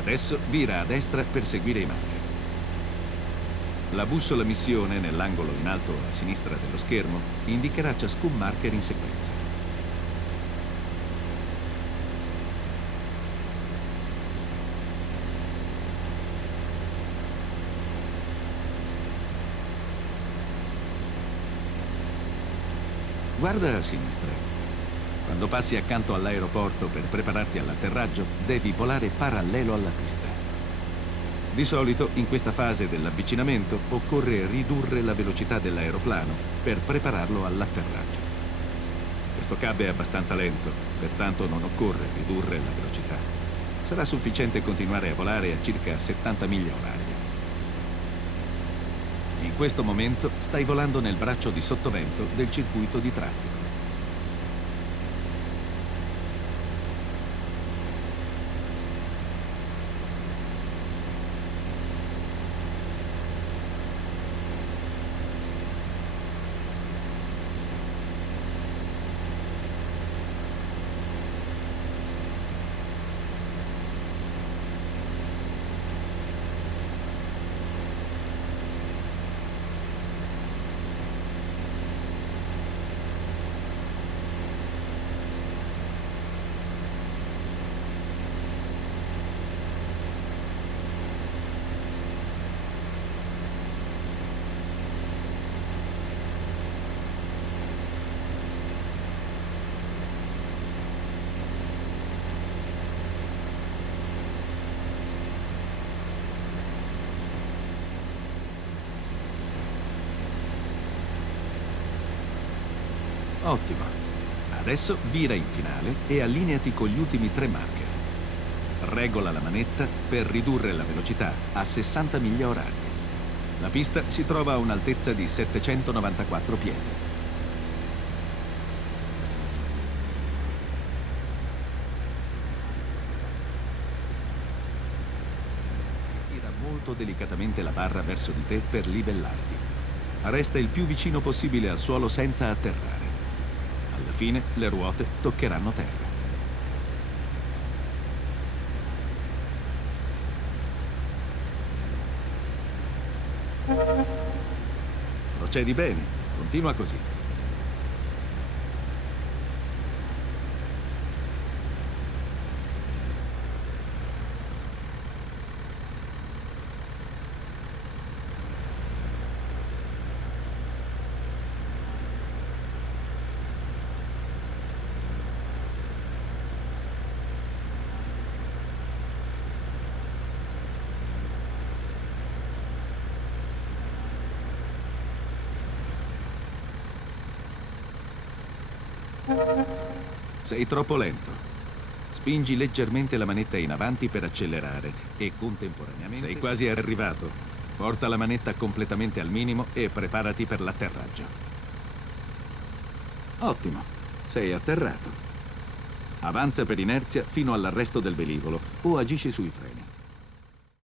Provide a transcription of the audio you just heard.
Adesso vira a destra per seguire i marker. La bussola missione nell'angolo in alto a sinistra dello schermo indicherà ciascun marker in sequenza. Guarda a sinistra. Quando passi accanto all'aeroporto per prepararti all'atterraggio, devi volare parallelo alla pista. Di solito, in questa fase dell'avvicinamento, occorre ridurre la velocità dell'aeroplano per prepararlo all'atterraggio. Questo cab è abbastanza lento, pertanto non occorre ridurre la velocità. Sarà sufficiente continuare a volare a circa 70 miglia orarie. In questo momento stai volando nel braccio di sottovento del circuito di traffico. Ottimo. Adesso vira in finale e allineati con gli ultimi 3 marker. Regola la manetta per ridurre la velocità a 60 miglia orarie. La pista si trova a un'altezza di 794 piedi. Tira molto delicatamente la barra verso di te per livellarti. Resta il più vicino possibile al suolo senza atterrare. Alla fine le ruote toccheranno terra. Procedi bene, continua così. Sei troppo lento. Spingi leggermente la manetta in avanti per accelerare e contemporaneamente sei quasi arrivato. Porta la manetta completamente al minimo e preparati per l'atterraggio. Ottimo, sei atterrato. Avanza per inerzia fino all'arresto del velivolo o agisci sui freni.